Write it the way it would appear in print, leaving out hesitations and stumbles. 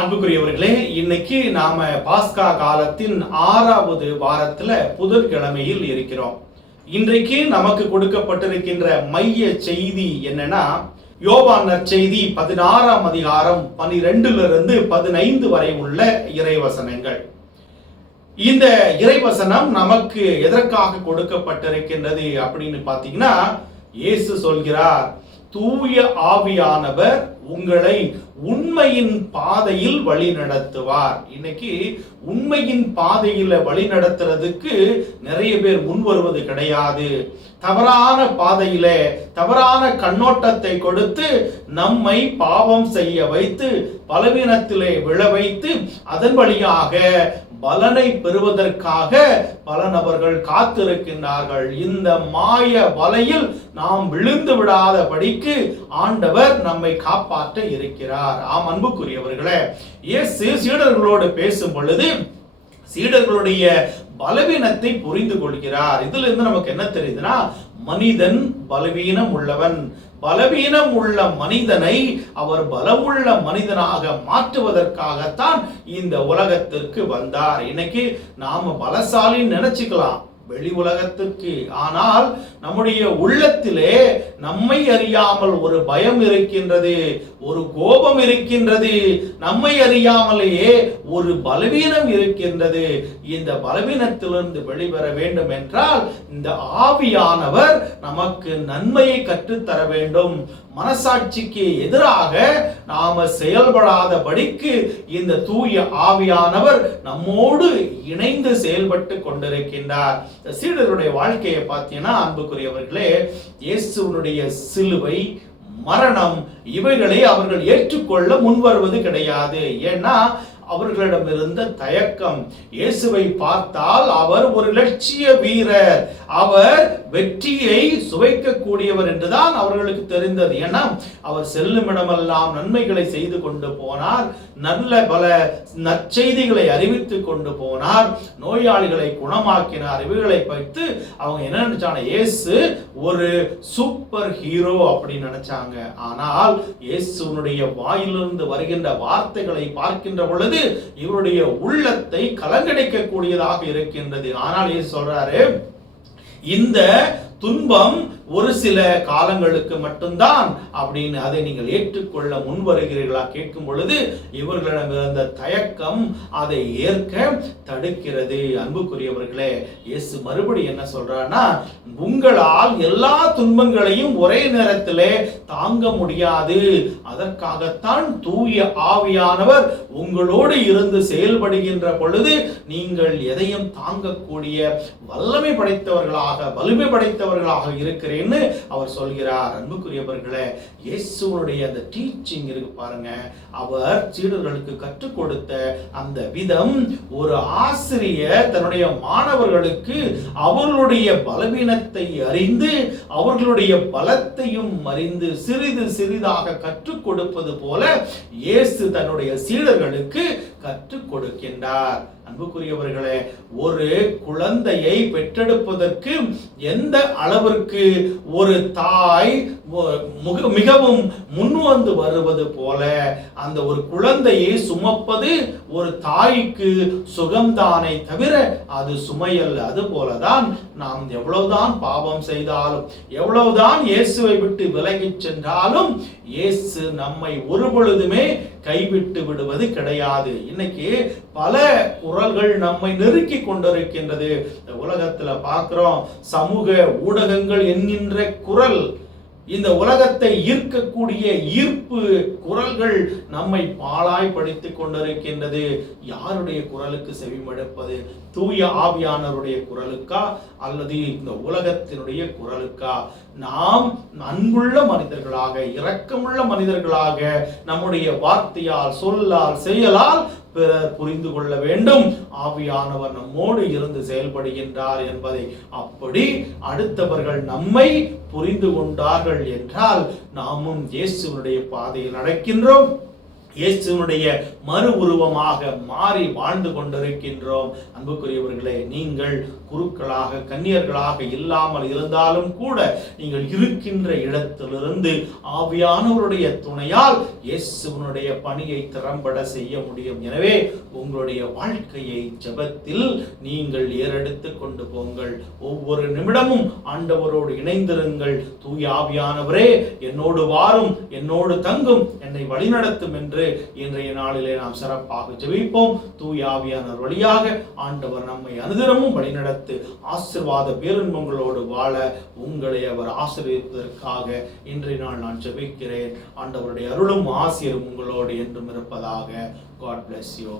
அன்புக்குரியவர்களே, இன்னைக்கு நாம பாஸ்கா காலத்தின் 6வது வாரத்துல புதன்கிழமையில் இருக்கிறோம். இன்றைக்கு நமக்கு கொடுக்கப்பட்டிருக்கின்ற மைய செய்தி என்னன்னா, யோவான் நற்செய்தி 16ஆம் அதிகாரம் 12 15 வரை உள்ள இறைவசனங்கள். இந்த இறைவசனம் நமக்கு எதற்காக கொடுக்கப்பட்டிருக்கின்றது அப்படின்னு பாத்தீங்கன்னா, இயேசு சொல்கிறார், தூய ஆவியானவர் உங்களை உண்மையின் பாதையில் வழி நடத்துவார். இன்னைக்கு உண்மையின் பாதையில வழி நடத்துறதுக்கு நிறைய பேர் முன் வருவது கிடையாது. தவறான பாதையில தவறான கண்ணோட்டத்தை கொடுத்து நம்மை பாவம் செய்ய வைத்து பலவீனத்திலே விழ வைத்து அதன் வழியாக பலனை பெறுவதற்காக பல நபர்கள் காத்திருக்கின்றார்கள். இந்த மாய வலையில் நாம் விழுந்து விடாதபடிக்கு ஆண்டவர் நம்மை காப்பாற்ற இருக்கிறார். ஆம் அன்புக்குரியவர்களே, இயேசு சீடர்களோடு பேசும் பொழுது சீடர்களுடைய பலவீனத்தை புரிந்து கொள்கிறார். இதுல இருந்து நமக்கு என்ன தெரியுதுன்னா, மனிதன் பலவீனம் உள்ளவன். பலவீனம் உள்ள மனிதனை அவர் பலமுள்ள மனிதனாக மாற்றுவதற்காகத்தான் இந்த உலகத்திற்கு வந்தார். இன்னைக்கு நாம பலசாலின்னு நினைச்சுக்கலாம் வெளி உலகத்திற்கு, ஆனால் நம்முடைய உள்ளத்திலே நம்மை அறியாமல் ஒரு பயம் இருக்கின்றது, ஒரு கோபம் இருக்கின்றது, நம்மை அறியாமலேயே ஒரு பலவீனம் இருக்கின்றது. இந்த பலவீனத்திலிருந்து வெளிவர வேண்டும் என்றால் இந்த ஆவியானவர் நமக்கு நன்மையை கற்றுத்தர வேண்டும். மனசாட்சிக்கு எதிராக நாம செயல்படாதபடிக்கு இந்த தூய ஆவியானவர் நம்மோடு இணைந்து செயல்பட்டு கொண்டிருக்கின்றார். சீடருடைய வாழ்க்கையை பார்த்தீங்கன்னா அன்புக்குரியவர்களே, இயேசுனுடைய சிலுவை, மரணம் இவைகளை அவர்கள் ஏற்றுக்கொள்ள முன்வருவது கிடையாது. ஏன்னா அவர்களிடம் இருந்த தயக்கம். இயேசுவை பார்த்தால் அவர் ஒரு லட்சிய வீரர், அவர் வெற்றியை சுவைக்கக்கூடியவர் என்றுதான் அவர்களுக்கு தெரிந்தது. ஏன்னா அவர் செல்லும் இடமெல்லாம் நன்மைகளை செய்து கொண்டு போனார், நல்ல பல நற்செய்திகளை அறிவித்து கொண்டு போனார், நோயாளிகளை குணமாக்கினார். இவைகளை வைத்து அவங்க என்ன நினைச்சாங்க, இயேசு ஒரு சூப்பர் ஹீரோ அப்படின்னு நினைச்சாங்க. ஆனால் இயேசுனுடைய வாயிலிருந்து வருகின்ற வார்த்தைகளை பார்க்கின்ற பொழுது இவருடைய உள்ளத்தை கலங்கடிக்க கூடியதாக இருக்கின்றது. ஆனால் இயேசு சொல்றாரு, இந்த துன்பம் ஒரு சில காலங்களுக்கு மட்டும்தான் அப்படின்னு அதை நீங்கள் ஏற்றுக்கொள்ள முன் வருகிறீர்களா கேட்கும் பொழுது இவர்களிடம் இருந்த தயக்கம் அதை ஏற்க தடுக்கிறது. அன்புக்குரியவர்களே, இயேசு மறுபடி என்ன சொல்றாருன்னா, உங்களால் எல்லா துன்பங்களையும் ஒரே நேரத்திலே தாங்க முடியாது. அதற்காகத்தான் தூய ஆவியானவர் உங்களோடு இருந்து செயல்படுகின்ற பொழுது நீங்கள் எதையும் தாங்கக்கூடிய வல்லமை படைத்தவர்களாக இருக்கிறேன் அவர் சொல்கிறார். அன்புக்குரியவர்களே, இயேசுவுடைய அந்த டீச்சிங் இருக்கு பாருங்க, அவர் சீடர்களுக்கு கற்றுக் கொடுத்த அந்த விதம், ஒரு ஆசிரியர் தன்னுடைய மாணவர்களுக்கு அவர்களுடைய பலவீனத்தை அறிந்து அவர்களுடைய பலத்தையும் அறிந்து சிறிது சிறிதாக கற்றுக் கொடுப்பது போல இயேசு தன்னுடைய சீடர்களுக்கு கற்றுக் கொடுக்கின்றார். அன்புக்குரியவர்களே, ஒரு குழந்தையை பெற்றெடுப்பதற்கு எந்த அளவிற்கு ஒரு தாய் மிகவும் முன்வந்து வருவது போல அந்த ஒரு குழந்தையை சுமப்பது ஒரு தாய்க்கு சுகம்தானே தவிர அது சுமையல்ல. அது போலதான் நாம் எவ்வளவுதான் பாவம் செய்தாலும், எவ்வளவுதான் இயேசுவை விட்டு விலகிச் சென்றாலும் இயேசு நம்மை ஒரு பொழுதுமே கைவிட்டு விடுவது கிடையாது. இன்னைக்கு பல குரல்கள் நம்மை நெருக்கி கொண்டிருக்கின்றது. உலகத்துல பார்க்கிறோம், சமூக ஊடகங்கள் என்கின்ற குரல், இந்த உலகத்தை ஈர்க்கக்கூடிய ஈர்ப்பு குரல்கள் நம்மை பாழாய்படுத்திக் கொண்டிருக்கின்றது. யாருடைய குரலுக்கு செவிமடுப்பது? தூய ஆவியானவருடைய குரலுக்கா அல்லது இந்த உலகத்தினுடைய குரலுக்கா? நாம் அன்புள்ள மனிதர்களாக, இரக்கமுள்ள மனிதர்களாக நம்முடைய வார்த்தையால், சொல்லால், செயலால் பிறர் புரிந்து கொள்ள வேண்டும் ஆவியானவர் நம்மோடு இருந்து செயல்படுகின்றார் என்பதை. அப்படி அடுத்தவர்கள் நம்மை புரிந்து கொண்டார்கள் என்றால் நாமும் இயேசுவினுடைய பாதையில் நடக்கின்றோம். இயேசுனுடைய மறு உருவமாக மாறி வாழ்ந்து கொண்டிருக்கின்றோம். அன்புக்குரியவர்களே, நீங்கள் குருக்களாக கன்னியர்களாக இல்லாமல் இருந்தாலும் கூட நீங்கள் இருக்கின்ற இடத்திலிருந்து ஆவியானவருடைய துணையால் இயேசுனுடைய பணியை திறம்பட செய்ய முடியும். எனவே உங்களுடைய வாழ்க்கையை ஜெபத்தில் நீங்கள் ஏறெடுத்து கொண்டு போங்கள். ஒவ்வொரு நிமிடமும் ஆண்டவரோடு இணைந்திருங்கள். தூய ஆவியானவரே, என்னோடு வாரும், என்னோடு தங்கும், என்னை வழிநடத்தும் என்று இன்றைய நாளிலே நாம் சிறப்பாக ஜெபிப்போம். தூய ஆவியானவர் வழியாக ஆண்டவர் நம்மை அனுதினமும் வழிநடத்து ஆசீர்வாத பேரின்பங்களோடு வாழ உங்களை அவர் ஆசீர்வதிப்பதற்காக இன்றைய நாள் நான் ஜெபிக்கிறேன். ஆண்டவருடைய அருளும் ஆசீரும் உங்களோடு என்றும் இருப்பதாக. God bless you.